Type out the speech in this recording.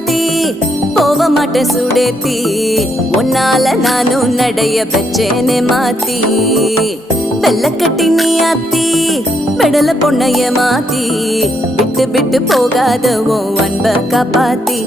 ராசாத்தி போக மாட்டேன் சுடேத்தி உன்னால நானும் நடைய பெச்சேனே மாத்தி வெள்ளக்கட்டி நீ ஆத்தி பெடல பொண்ணைய மாத்தி விட்டு விட்டு போகாத உன் அன்ப காப்பாத்தி